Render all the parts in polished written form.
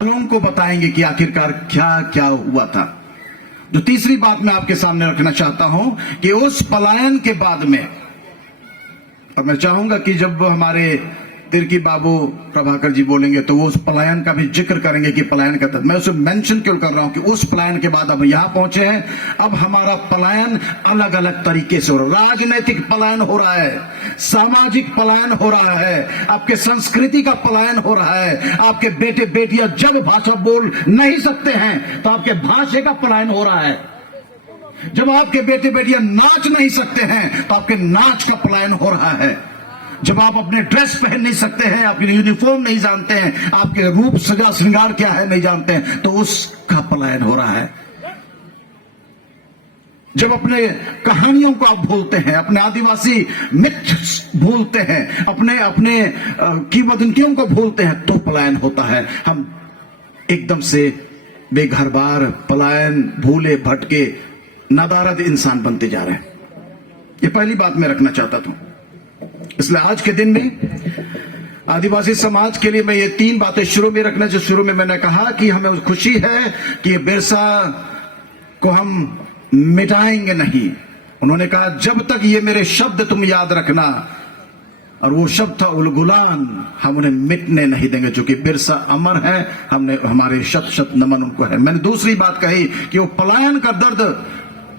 लोगों को बताएंगे कि आखिरकार क्या क्या हुआ था। जो तीसरी बात मैं आपके सामने रखना चाहता हूं कि उस पलायन के बाद में, और मैं चाहूंगा कि जब हमारे तिर्की बाबू प्रभाकर जी बोलेंगे तो वो उस पलायन का भी जिक्र करेंगे कि पलायन का, मैं उसे मेंशन क्यों कर रहा हूं कि उस पलायन के बाद अब यहां पहुंचे हैं। अब हमारा पलायन अलग अलग तरीके से हो रहा है। राजनीतिक पलायन हो रहा है, सामाजिक पलायन हो रहा है, आपके संस्कृति का पलायन हो रहा है। आपके बेटे बेटियां जब भाषा बोल नहीं सकते हैं तो आपके भाषा का पलायन हो रहा है। जब आपके बेटे बेटियां नाच नहीं सकते हैं तो आपके नाच का पलायन हो रहा है। जब आप अपने ड्रेस पहन नहीं सकते हैं, आपकी यूनिफॉर्म नहीं जानते हैं, आपके रूप सजा श्रृंगार क्या है नहीं जानते हैं, तो उसका पलायन हो रहा है। जब अपने कहानियों को आप भूलते हैं, अपने आदिवासी मिथ्स भूलते हैं, अपने किंवदंतियों को भूलते हैं, तो पलायन होता है। हम एकदम से बेघर-बार, पलायन, भूले भटके, नादारद इंसान बनते जा रहे हैं। ये पहली बात मैं रखना चाहता था। इसलिए आज के दिन में आदिवासी समाज के लिए मैं ये तीन बातें शुरू में रखना चाहिए। शुरू में मैंने कहा कि हमें खुशी है कि बिरसा को हम मिटाएंगे नहीं। उन्होंने कहा जब तक ये मेरे शब्द तुम याद रखना, और वो शब्द था उलगुलान, हम उन्हें मिटने नहीं देंगे। जो कि बिरसा अमर है, हमने हमारे शत शत नमन उनको है। मैंने दूसरी बात कही कि वो पलायन का दर्द,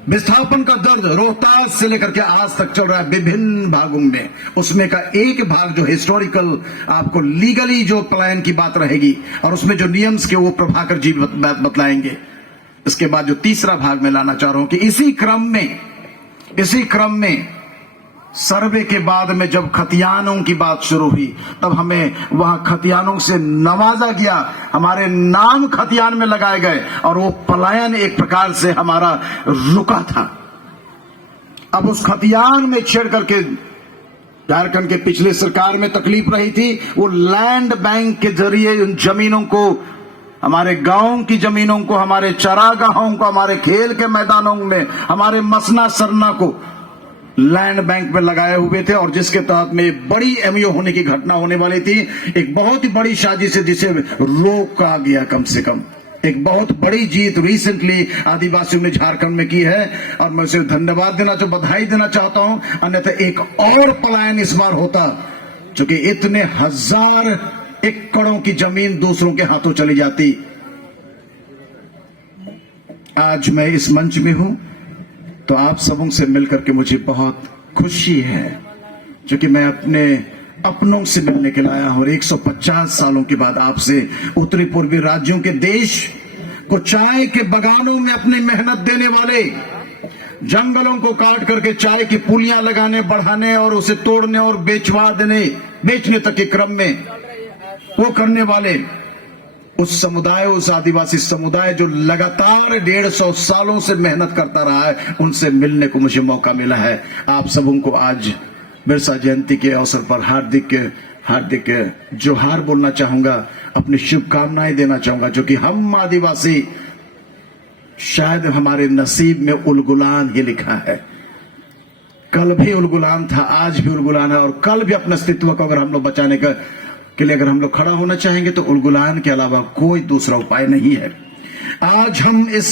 विस्थापन का दर्द रोहतास से लेकर के आज तक चल रहा है विभिन्न भागों में। उसमें का एक भाग जो हिस्टोरिकल, आपको लीगली जो पलायन की बात रहेगी, और उसमें जो नियम्स के वो प्रभाकर जी बतलाएंगे। इसके बाद जो तीसरा भाग में लाना चाह रहा हूं कि इसी क्रम में सर्वे के बाद में जब खतियानों की बात शुरू हुई, तब हमें वहां खतियानों से नवाजा गया, हमारे नाम खतियान में लगाए गए, और वो पलायन एक प्रकार से हमारा रुका था। अब उस खतियान में छेड़ करके झारखंड के पिछले सरकार में तकलीफ रही थी। वो लैंड बैंक के जरिए उन जमीनों को, हमारे गांव की जमीनों को, हमारे चरागाहों को, हमारे खेल के मैदानों में, हमारे मसना सरना को लैंड बैंक में लगाए हुए थे, और जिसके तहत में बड़ी एमओ होने की घटना होने वाली थी। एक बहुत ही बड़ी साजिश से जिसे रोका गया। कम से कम एक बहुत बड़ी जीत रिसेंटली आदिवासियों ने झारखंड में की है, और मैं उसे धन्यवाद देना, जो बधाई देना चाहता हूं। अन्यथा एक और पलायन इस बार होता, जो कि इतने हजार एकड़ों की जमीन दूसरों के हाथों चली जाती। आज मैं इस मंच में हूं तो आप सबों से मिलकर के मुझे बहुत खुशी है, जो कि मैं अपने अपनों से मिलने के लिए आया हूं। और 150 सालों के बाद आपसे, उत्तरी पूर्वी राज्यों के देश को चाय के बगानों में अपनी मेहनत देने वाले, जंगलों को काट करके चाय की पुलियां लगाने, बढ़ाने और उसे तोड़ने और बेचने तक के क्रम में वो करने वाले उस समुदाय, उस आदिवासी समुदाय जो लगातार 150 सालों से मेहनत करता रहा है, उनसे मिलने को मुझे मौका मिला है। आप सबों को आज बिरसा जयंती के अवसर पर हार्दिक जोहार बोलना चाहूंगा, अपनी शुभकामनाएं देना चाहूंगा। जो कि हम आदिवासी, शायद हमारे नसीब में उलगुलान ही लिखा है। कल भी उलगुलान था, आज भी उलगुलान है, और कल भी अपने अस्तित्व को अगर हम लोग बचाने के लिए अगर हम लोग खड़ा होना चाहेंगे तो उलगुलान के अलावा कोई दूसरा उपाय नहीं है। आज हम इस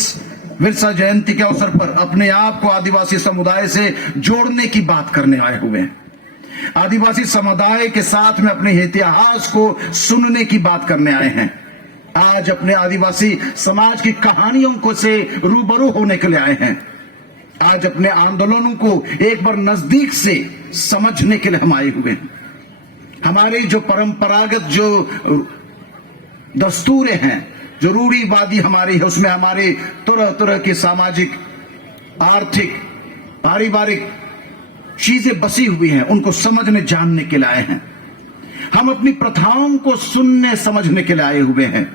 बिरसा जयंती के अवसर पर अपने आप को आदिवासी समुदाय से जोड़ने की बात करने आए हुए हैं। आदिवासी समुदाय के साथ में अपने इतिहास को सुनने की बात करने आए हैं। आज अपने आदिवासी समाज की कहानियों को से रूबरू होने के लिए आए हैं। आज अपने आंदोलनों को एक बार नजदीक से समझने के लिए हम आए हुए हैं। हमारी जो परंपरागत जो दस्तूरें हैं, जो रूढ़िवादी हमारी है, उसमें हमारी तरह तरह की सामाजिक, आर्थिक, पारिवारिक चीजें बसी हुई हैं। उनको समझने जानने के लिए आए हैं। हम अपनी प्रथाओं को सुनने समझने के लिए आए हुए हैं।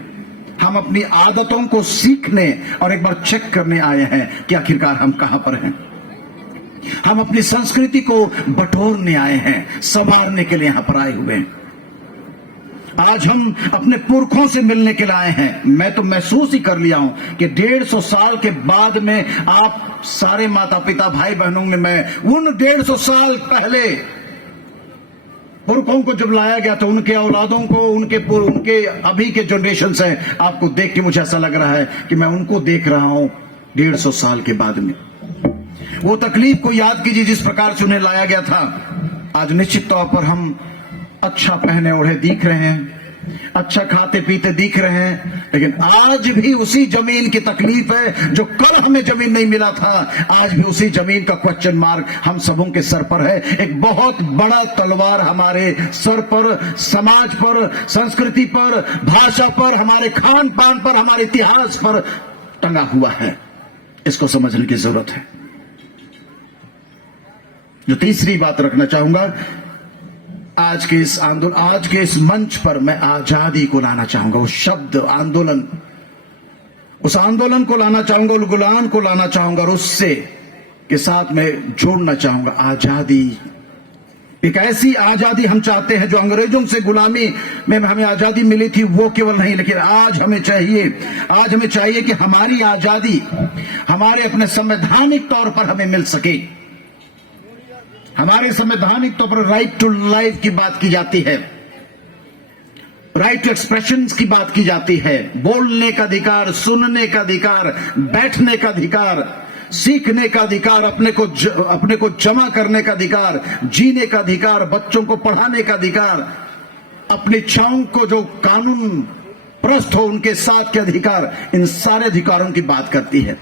हम अपनी आदतों को सीखने और एक बार चेक करने आए हैं कि आखिरकार हम कहां पर हैं। हम अपनी संस्कृति को बटोरने आए हैं, संवारने के लिए यहां पर आए हुए हैं। आज हम अपने पुरखों से मिलने के लिए आए हैं। मैं तो महसूस ही कर लिया हूं कि 150 साल के बाद में आप सारे माता पिता भाई बहनों में मैं उन 150 साल पहले पुरखों को जब लाया गया तो उनके औलादों को, उनके अभी के जनरेशन है, आपको देख के मुझे ऐसा लग रहा है कि मैं उनको देख रहा हूं 150 साल के बाद में। वो तकलीफ को याद कीजिए जिस प्रकार से उन्हें लाया गया था। आज निश्चित तौर पर हम अच्छा पहने ओढ़े दिख रहे हैं, अच्छा खाते पीते दिख रहे हैं, लेकिन आज भी उसी जमीन की तकलीफ है जो कल हमें जमीन नहीं मिला था। आज भी उसी जमीन का क्वेश्चन मार्क हम सबों के सर पर है। एक बहुत बड़ा तलवार हमारे सर पर, समाज पर, संस्कृति पर, भाषा पर, हमारे खान पान पर, हमारे इतिहास पर टंगा हुआ है। इसको समझने की जरूरत है। जो तीसरी बात रखना चाहूंगा, आज के इस मंच पर मैं आजादी को लाना चाहूंगा। उस शब्द आंदोलन, उस आंदोलन को लाना चाहूंगा, उस गुलाम को लाना चाहूंगा, और उससे के साथ मैं जोड़ना चाहूंगा आजादी। एक ऐसी आजादी हम चाहते हैं जो अंग्रेजों से गुलामी में हमें आजादी मिली थी, वो केवल नहीं, लेकिन आज हमें चाहिए कि हमारी आजादी हमारे अपने संवैधानिक तौर पर हमें मिल सके। हमारे संवैधानिक तौर पर राइट टू लाइफ की बात की जाती है, राइट टू एक्सप्रेशन की बात की जाती है, बोलने का अधिकार, सुनने का अधिकार, बैठने का अधिकार, सीखने का अधिकार, अपने को जमा करने का अधिकार, जीने का अधिकार, बच्चों को पढ़ाने का अधिकार, अपनी इच्छाओं को जो कानून प्रस्त हो उनके साथ के अधिकार, इन सारे अधिकारों की बात करती है।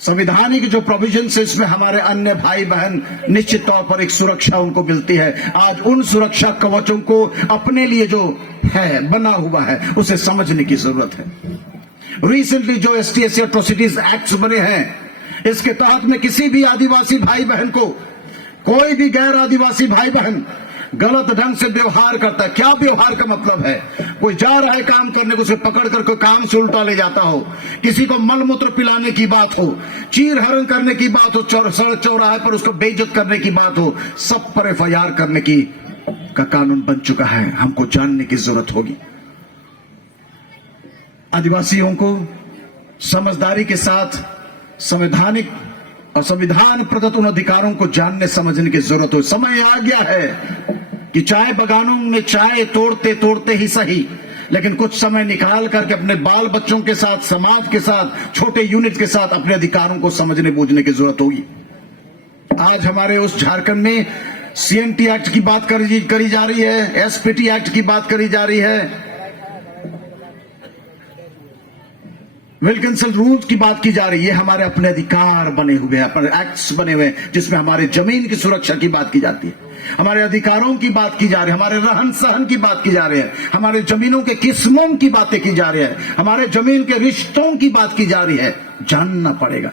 संविधानिक जो प्रोविजन है इसमें हमारे अन्य भाई बहन निश्चित तौर पर एक सुरक्षा उनको मिलती है। आज उन सुरक्षा कवचों को अपने लिए जो है बना हुआ है उसे समझने की जरूरत है। रिसेंटली जो ST/SC एट्रोसिटीज एक्ट बने हैं, इसके तहत में किसी भी आदिवासी भाई बहन को, कोई भी गैर आदिवासी भाई बहन गलत ढंग से व्यवहार करता है। क्या व्यवहार का मतलब है? कोई जा रहा है काम करने को, उसे पकड़ कर कोई काम से उल्टा ले जाता हो, किसी को मलमूत्र पिलाने की बात हो, चीर हरण करने की बात हो, सड़क चौराहे पर उसको बेइज्जत करने की बात हो, सब पर FIR करने की का कानून बन चुका है। हमको जानने की जरूरत होगी। आदिवासियों को समझदारी के साथ संवैधानिक और संविधान प्रदत्त उन अधिकारों को जानने समझने की जरूरत हो। समय आ गया है कि चाय बगानों में चाय तोड़ते तोड़ते ही सही, लेकिन कुछ समय निकाल करके अपने बाल बच्चों के साथ, समाज के साथ, छोटे यूनिट के साथ अपने अधिकारों को समझने बूझने की जरूरत होगी। आज हमारे उस झारखंड में CNT एक्ट की बात करी जा रही है, SPT एक्ट की बात करी जा रही है, विल्किंसन रूल्स की बात की जा रही है। हमारे अपने अधिकार बने हुए हैं, अपने एक्ट्स बने हुए हैं जिसमें हमारे जमीन की सुरक्षा की बात की जाती है, हमारे अधिकारों की बात की जा रही है, हमारे रहन सहन की बात की जा रही है, हमारे जमीनों के किस्मों की बातें की जा रही है, हमारे जमीन के रिश्तों की बात की जा रही है। जानना पड़ेगा।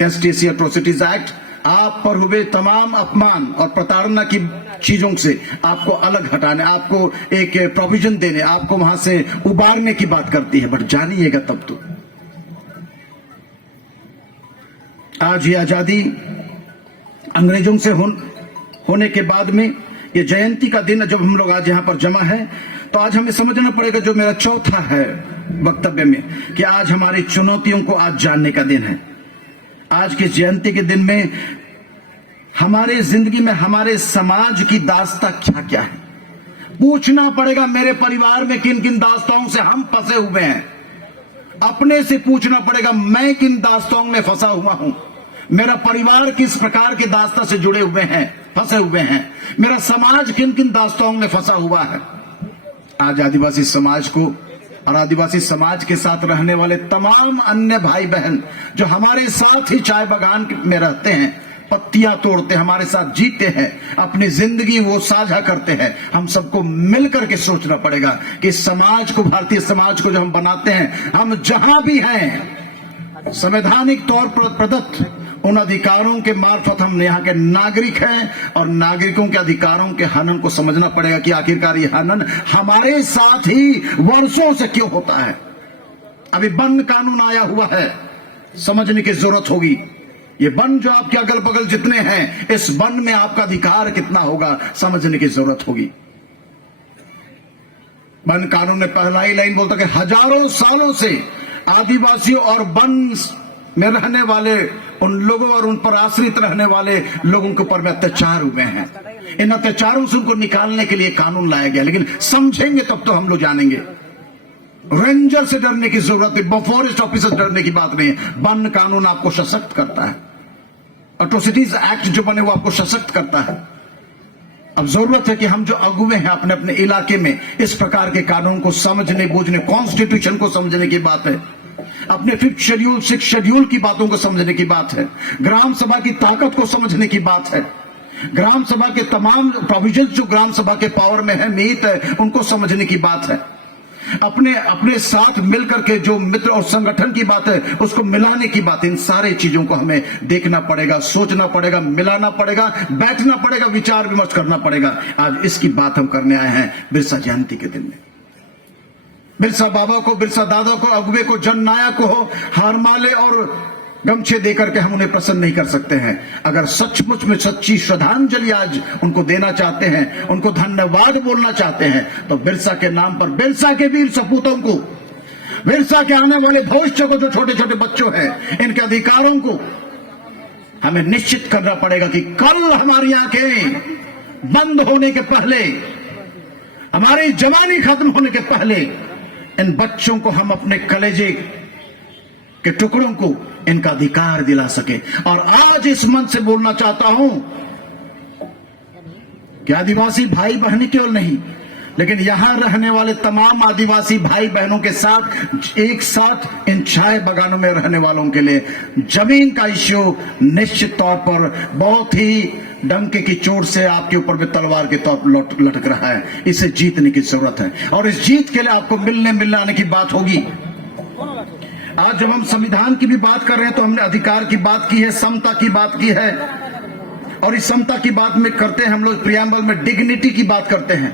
ST/SC एट्रोसिटीज एक्ट आप पर हुए तमाम अपमान और प्रताड़ना की चीजों से आपको अलग हटाने, आपको एक प्रोविजन देने, आपको वहां से उबारने की बात करती है। बट जानिएगा तब तो आज ये आजादी अंग्रेजों से होने के बाद में ये जयंती का दिन जब हम लोग आज यहां पर जमा है, तो आज हमें समझना पड़ेगा, जो मेरा चौथा है वक्तव्य में, कि आज हमारी चुनौतियों को आज जानने का दिन है। आज के जयंती के दिन में हमारे जिंदगी में हमारे समाज की दास्तां क्या क्या है, पूछना पड़ेगा। मेरे परिवार में किन किन दास्ताओं से हम फंसे हुए हैं, अपने से पूछना पड़ेगा, मैं किन दास्ताओं में फंसा हुआ हूं, मेरा परिवार किस प्रकार के दास्ता से जुड़े हुए हैं, फंसे हुए हैं, मेरा समाज किन किन दास्ताओं में फंसा हुआ है। आज आदिवासी समाज को और आदिवासी समाज के साथ रहने वाले तमाम अन्य भाई बहन जो हमारे साथ ही चाय बागान में रहते हैं, पत्तियां तोड़ते हैं, हमारे साथ जीते हैं, अपनी जिंदगी वो साझा करते हैं, हम सबको मिलकर के सोचना पड़ेगा कि समाज को, भारतीय समाज को जो हम बनाते हैं, हम जहां भी हैं संवैधानिक तौर पर प्रदत्त उन अधिकारों के मार्फत हम यहाँ के नागरिक हैं, और नागरिकों के अधिकारों के हनन को समझना पड़ेगा कि आखिरकार ये हनन हमारे साथ ही वर्षों से क्यों होता है। अभी वन कानून आया हुआ है, समझने की जरूरत होगी। ये वन जो आपके अगल बगल जितने हैं, इस वन में आपका अधिकार कितना होगा, समझने की जरूरत होगी। वन कानून में पहला ही लाइन बोलता कि हजारों सालों से आदिवासियों और वन में रहने वाले उन लोगों और उन पर आश्रित रहने वाले लोगों के ऊपर में अत्याचार हुए हैं। इन अत्याचारों से उनको निकालने के लिए कानून लाया गया, लेकिन समझेंगे तब तो हम लोग जानेंगे। रेंजर से डरने की जरूरत है, फॉरेस्ट ऑफिसर से डरने की बात नहीं है। वन कानून आपको सशक्त करता है, एट्रोसिटीज एक्ट जो बने वो आपको सशक्त करता है। अब जरूरत है कि हम जो अगुवे हैं अपने अपने इलाके में इस प्रकार के कानून को समझने बूझने, कॉन्स्टिट्यूशन को समझने की बात है, अपने 5th शेड्यूल 6th शेड्यूल की बातों को समझने की बात है, ग्राम सभा की ताकत को समझने की बात है, ग्राम सभा के तमाम प्रोविजन जो ग्राम सभा के पावर में है, निहित है, उनको समझने की बात है। अपने अपने साथ मिलकर के जो मित्र और संगठन की बात है उसको मिलाने की बात है। इन सारे चीजों को हमें देखना पड़ेगा, सोचना पड़ेगा, मिलाना पड़ेगा, बैठना पड़ेगा, विचार विमर्श करना पड़ेगा। आज इसकी बात हम करने आए हैं बिरसा जयंती के दिन में। बिरसा बाबा को, बिरसा दादा को, अगुवे को, जननायक को हारमाले और गमछे देकर के हम उन्हें प्रसन्न नहीं कर सकते हैं। अगर सचमुच में सच्ची श्रद्धांजलि आज उनको देना चाहते हैं, उनको धन्यवाद बोलना चाहते हैं, तो बिरसा के नाम पर, बिरसा के वीर सपूतों को, बिरसा के आने वाले भविष्य को, जो छोटे छोटे बच्चों हैं, इनके अधिकारों को हमें निश्चित करना पड़ेगा कि कल हमारी आंखें बंद होने के पहले, हमारी जवानी खत्म होने के पहले इन बच्चों को हम अपने कलेजे के टुकड़ों को इनका अधिकार दिला सके। और आज इस मंच से बोलना चाहता हूं कि आदिवासी भाई बहन केवल नहीं, लेकिन यहां रहने वाले तमाम आदिवासी भाई बहनों के साथ एक साथ इन चाय बागानों में रहने वालों के लिए जमीन का इश्यू निश्चित तौर पर बहुत ही डंके की चोट से आपके ऊपर में तलवार के तौर पर लटक रहा है। इसे जीतने की जरूरत है और इस जीत के लिए आपको मिलने आने की बात होगी। आज जब हम संविधान की भी बात कर रहे हैं तो हमने अधिकार की बात की है, समता की बात की है, और इस समता की बात में करते हैं हम लोग प्रियम्बल में डिग्निटी की बात करते हैं।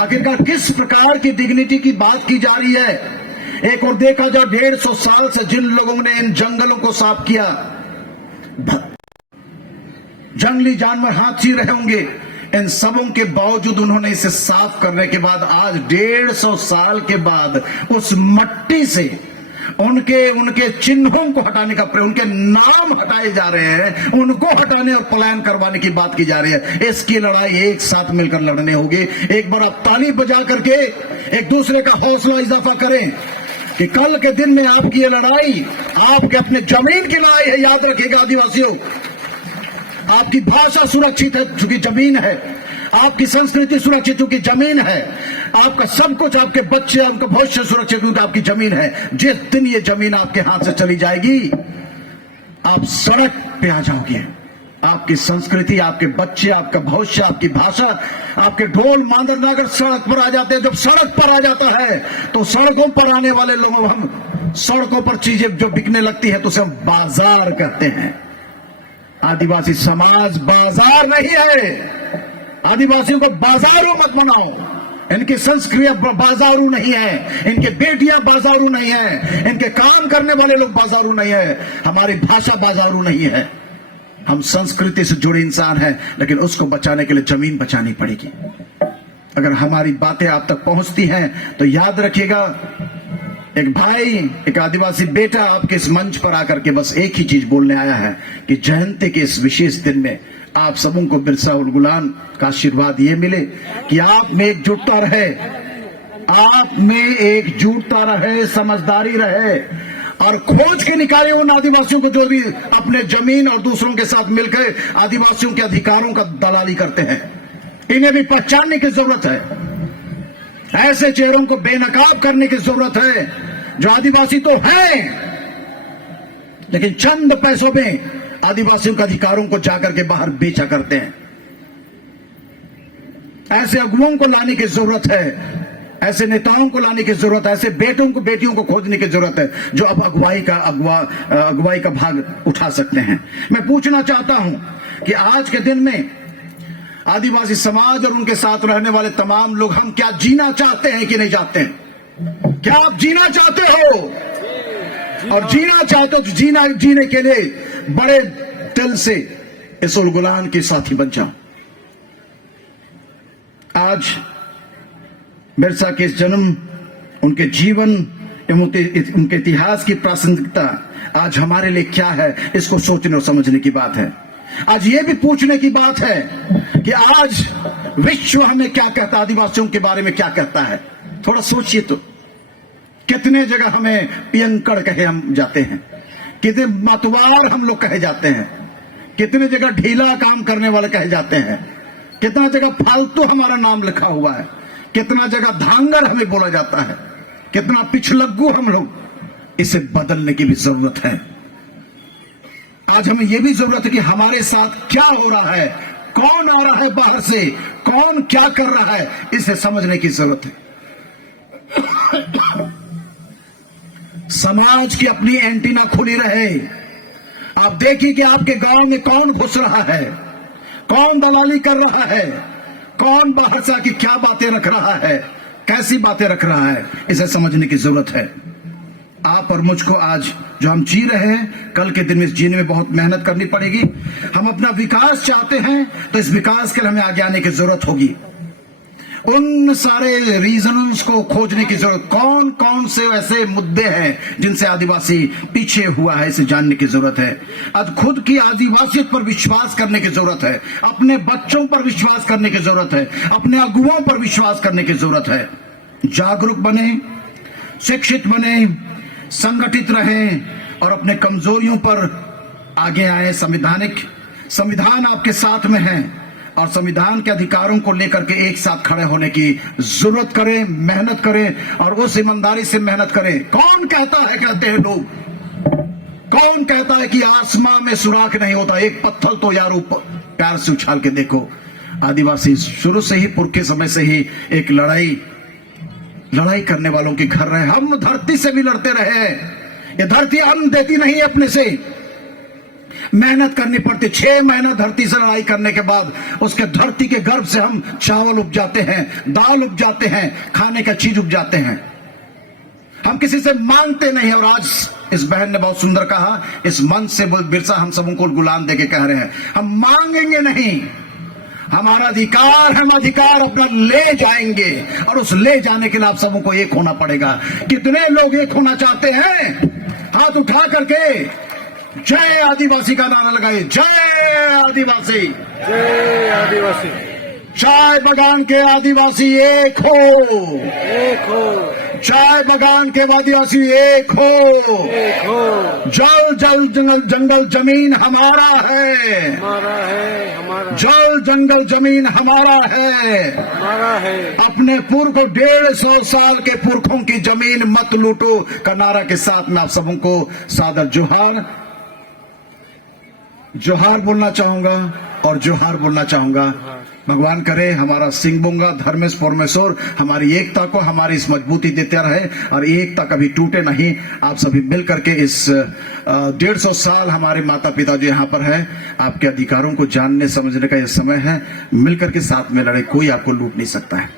आखिरकार किस प्रकार की डिग्निटी की बात की जा रही है? एक और देखा जाए 150 साल से जिन लोगों ने इन जंगलों को साफ किया, जंगली जानवर हाथी रहे होंगे, इन सबों के बावजूद उन्होंने इसे साफ करने के बाद आज 150 साल के बाद उस मट्टी से उनके चिन्हों को हटाने का प्रयास, उनके नाम हटाए जा रहे हैं, उनको हटाने और पलायन करवाने की बात की जा रही है। इसकी लड़ाई एक साथ मिलकर लड़ने होगी। एक बार आप ताली बजा करके एक दूसरे का हौसला इजाफा करें कि कल के दिन में आपकी ये लड़ाई आपके अपने जमीन की लड़ाई है। याद रखिएगा आदिवासियों, आपकी भाषा सुरक्षित है क्योंकि जमीन है, आपकी संस्कृति सुरक्षित क्योंकि जमीन है, आपका सब कुछ, आपके बच्चे, आपका भविष्य सुरक्षित क्योंकि आपकी जमीन है। जिस दिन ये जमीन आपके हाथ से चली जाएगी आप सड़क पे आ जाओगे। आपकी संस्कृति, आपके बच्चे, आपका भविष्य, आपकी भाषा, आपके ढोल मांदर नागर सड़क पर आ जाते हैं। जब सड़क पर आ जाता है तो सड़कों पर आने वाले लोगों, हम सड़कों पर चीजें जो बिकने लगती है तो उसे हम बाजार कहते हैं। आदिवासी समाज बाजार नहीं है। आदिवासियों को बाजारू मत बनाओ। इनकी संस्कृति बाजारू नहीं है, इनके बेटियां बाजारू नहीं है, इनके काम करने वाले लोग बाजारू नहीं है, हमारी भाषा बाजारू नहीं है। हम संस्कृति से जुड़े इंसान हैं, लेकिन उसको बचाने के लिए जमीन बचानी पड़ेगी। अगर हमारी बातें आप तक पहुंचती हैं तो याद रखिएगा, एक भाई, एक आदिवासी बेटा आपके इस मंच पर आकर के बस एक ही चीज बोलने आया है कि जयंती के इस विशेष दिन में आप सबों को बिरसा उलगुलान का आशीर्वाद ये मिले कि आप में एकजुटता रहे, आप में एकजुटता रहे, समझदारी रहे, और खोज के निकाले उन आदिवासियों को जो भी अपने जमीन और दूसरों के साथ मिलकर आदिवासियों के अधिकारों का दलाली करते हैं। इन्हें भी पहचानने की जरूरत है। ऐसे चेहरों को बेनकाब करने की जरूरत है जो आदिवासी तो हैं लेकिन चंद पैसों में आदिवासियों के अधिकारों को जाकर के बाहर बेचा करते हैं। ऐसे अगुओं को लाने की जरूरत है, ऐसे नेताओं को लाने की जरूरत है, ऐसे बेटों को, बेटियों को खोजने की जरूरत है जो अब अगुवाई का भाग उठा सकते हैं। मैं पूछना चाहता हूं कि आज के दिन में आदिवासी समाज और उनके साथ रहने वाले तमाम लोग, हम क्या जीना चाहते हैं कि नहीं चाहते हैं? क्या आप जीना चाहते हो? और जीना चाहते हो तो जीने के लिए बड़े दिल से इस उलगुलान के साथी बन जाओ। आज बिरसा के जन्म, उनके जीवन, उनके इतिहास की प्रासंगिकता आज हमारे लिए क्या है, इसको सोचने और समझने की बात है। आज ये भी पूछने की बात है कि आज विश्व हमें क्या कहता है, आदिवासियों के बारे में क्या कहता है। थोड़ा सोचिए तो, कितने जगह हमें पियंकड़ कहे हम जाते हैं, कितने मतवार हम लोग कहे जाते हैं, कितने जगह ढीला काम करने वाले कहे जाते हैं, कितना जगह फालतू हमारा नाम लिखा हुआ है, कितना जगह धांगर हमें बोला जाता है, कितना पिछलग्गू हम लोग। इसे बदलने की भी जरूरत है। आज हमें यह भी जरूरत है कि हमारे साथ क्या हो रहा है, कौन आ रहा है बाहर से, कौन क्या कर रहा है, इसे समझने की जरूरत है। समाज की अपनी एंटीना खुली रहे। आप देखिए कि आपके गांव में कौन घुस रहा है, कौन दलाली कर रहा है, कौन बाहर से आके क्या बातें रख रहा है, कैसी बातें रख रहा है, इसे समझने की जरूरत है। आप और मुझको आज जो हम जी रहे हैं, कल के दिन में जीने में बहुत मेहनत करनी पड़ेगी। हम अपना विकास चाहते हैं तो इस विकास के लिए हमें आगे आने की जरूरत होगी। उन सारे रीजन्स को खोजने की जरूरत, कौन कौन से ऐसे मुद्दे हैं जिनसे आदिवासी पीछे हुआ है, इसे जानने की जरूरत है। आज खुद की आदिवासियत पर विश्वास करने की जरूरत है, अपने बच्चों पर विश्वास करने की जरूरत है, अपने अगुओं पर विश्वास करने की जरूरत है। जागरूक बने, शिक्षित बने, संगठित रहें और अपने कमजोरियों पर आगे आए। संविधान आपके साथ में है और संविधान के अधिकारों को लेकर के एक साथ खड़े होने की जरूरत करें, मेहनत करें और उस ईमानदारी से मेहनत करें। कौन कहता है, कहते हैं लोग, कौन कहता है कि आसमां में सुराख नहीं होता, एक पत्थर तो यार ऊपर प्यार से उछाल के देखो। आदिवासी शुरू से ही, पुरखे समय से ही एक लड़ाई करने वालों के घर रहे। हम धरती से भी लड़ते रहे। ये धरती अन्न देती नहीं अपने से, मेहनत करनी पड़ती। 6 महीना धरती से लड़ाई करने के बाद उसके धरती के गर्भ से हम चावल उपजाते हैं, दाल उपजाते हैं, खाने का चीज उपजाते हैं। हम किसी से मांगते नहीं। और आज इस बहन ने बहुत सुंदर कहा, इस मंच से बिरसा हम सबों को गुलाम देके कह रहे हैं, हम मांगेंगे नहीं, हमारा अधिकार, हम अधिकार अपना ले जाएंगे और उस ले जाने के लिए आप सबों को एक होना पड़ेगा। कितने लोग एक होना चाहते हैं? हाथ उठा करके जय आदिवासी का नारा लगाइए। जय आदिवासी, जय आदिवासी। चाय बगान के आदिवासी एक हो, एक हो। चाय बगान के आदिवासी एक हो, एक हो। जल जंगल जमीन हमारा है, हमारा है, हमारा। जल जंगल जमीन हमारा है, हमारा है। अपने पूर्व को 150 साल के पुरखों की जमीन मत लूटो का नारा के साथ मैं आप सबों को सादर जोहार बोलना चाहूंगा और जोहार बोलना चाहूंगा। भगवान करे हमारा सिंहबुंगा धर्मेश परमेश्वर हमारी एकता को, हमारी इस मजबूती देते रहे और एकता कभी टूटे नहीं। आप सभी मिलकर के इस 150 साल हमारे माता पिता जो यहाँ पर है, आपके अधिकारों को जानने समझने का यह समय है। मिलकर के साथ में लड़े, कोई आपको लूट नहीं सकता है।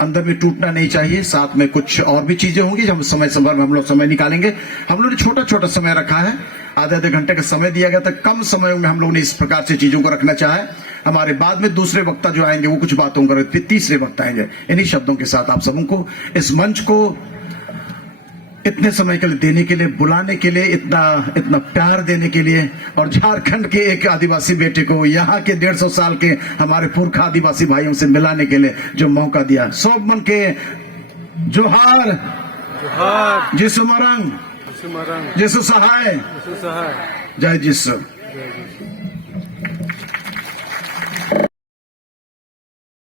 अंदर में टूटना नहीं चाहिए। साथ में कुछ और भी चीजें होंगी जब समय में हम लोग समय निकालेंगे। हम लोग ने छोटा छोटा समय रखा है, आधे घंटे का समय दिया गया था। कम समय में हम लोग ने इस प्रकार से चीजों को रखना चाहे। हमारे बाद में दूसरे वक्ता जो आएंगे वो कुछ बातों करें, फिर तीसरे वक्ता आएंगे। इन्हीं शब्दों के साथ आप सबों को इस मंच को इतने समय के लिए देने के लिए, बुलाने के लिए, इतना प्यार देने के लिए और झारखंड के एक आदिवासी बेटे को यहाँ के 150 साल के हमारे पुरखा आदिवासी भाइयों से मिलाने के लिए जो मौका दिया, सब मन के जोहार। जोहार। जिसु मरंग, जिसु सहाय, जय जिसु।